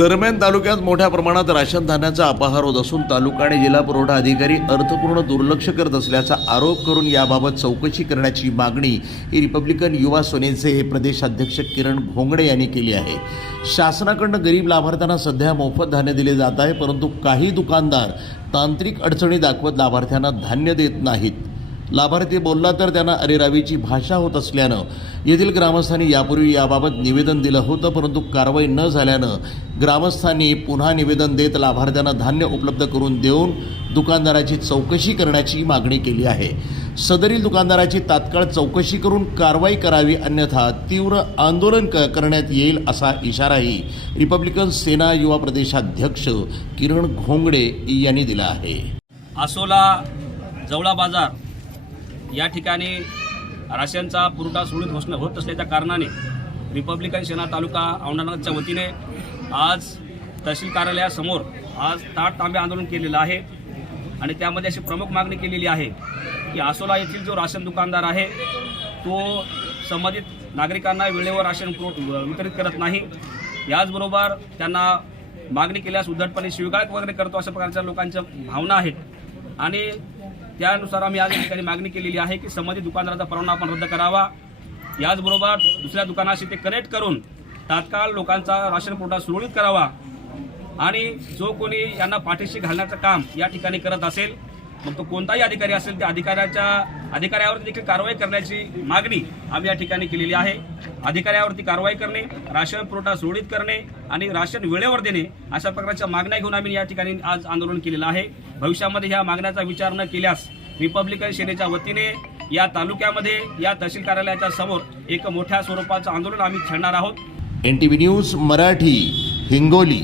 दरम्यान तालुक्यात मोठ्या प्रमाणात राशन धान्याचा अपहार होत असून तालुका आणि जिल्हा पुरवठा अधिकारी अर्थपूर्ण दुर्लक्ष करत असल्याचा आरोप करून याबाबत चौकशी करण्याची मागणी रिपब्लिकन युवा सेनेचे हे प्रदेशाध्यक्ष किरण घोंगडे यांनी केली आहे। शासनाकडून गरीब लाभार्थ्यांना सध्या मोफत धान्य दिले जात आहे, परंतु काही दुकानदार तांत्रिक अडचणी दाखवत लाभार्थ्यांना धान्य देत नाहीत। लाभार्थी बोलला तर त्यांना अरेरावीची भाषा होत असल्यानं येथील ग्रामस्थांनी यापूर्वी याबाबत निवेदन दिलं होतं, परंतु कारवाई न झाल्यानं ग्रामस्थांनी पुन्हा निवेदन देत लाभार्थ्यांना धान्य उपलब्ध करून देऊन दुकानदाराची चौकशी करण्याची मागणी केली आहे। सदरील दुकानदाराची तात्काळ चौकशी करून कारवाई करावी, अन्यथा तीव्र आंदोलन करण्यात येईल असा इशाराही रिपब्लिकन सेना युवा प्रदेशाध्यक्ष किरण घोंगडे यांनी दिला आहे। आसोला जवळा बाजार या ठिकाणी राशनचा पुरवठा सुरळीत होत असल्याच्या कारणाने रिपब्लिकन सेना तालुका औंढानाथच्या वतीने आज तहसील कार्यालयासमोर आज तांबे आंदोलन केलेलं आहे आणि त्यामध्ये अशी प्रमुख मागणी केलेली आहे की आसोला येथील जो राशन दुकानदार आहे तो संबंधित नागरिकांना वेळेवर राशन वितरित करत नाही। याचबरोबर त्यांना मागणी केल्यास उद्धटपणे शिवीगाळ वगैरे करतो अशा प्रकारच्या लोकांच्या भावना आहेत आणि त्यानुसार आम्ही आज या ठिकाणी मागणी केलेली आहे की संबंधित दुकानदाराचा परवाना आपण रद्द करावा। याचबरोबर दुसऱ्या दुकानाशी ते कनेक्ट करून तात्काळ लोकांचा राशन पुरवठा सुरळीत करावा आणि जो कोणी यांना पाठीशी घालण्याचं काम या ठिकाणी करत असेल, मग तो कोणताही अधिकारी असेल त्या अधिकाऱ्यावरती देखील कारवाई करण्याची मागणी आम्ही या ठिकाणी केलेली आहे। अधिकाऱ्यावरती कारवाई करणे, राशन पुरवठा सुरळीत करणे आणि राशन वेळेवर देणे अशा प्रकारच्या मागण्या घेऊन आम्ही या ठिकाणी आज आंदोलन केलेलं आहे। भविष्यामध्ये ह्या मागण्याचा विचार न केल्यास रिपब्लिकन सेनेच्या वतीने या तालुक्यामध्ये या तहसील कार्यालयाच्या समोर एक मोठ्या स्वरूपाचं आंदोलन आम्ही छेडणार आहोत। NTV news Marathi, Hingoli.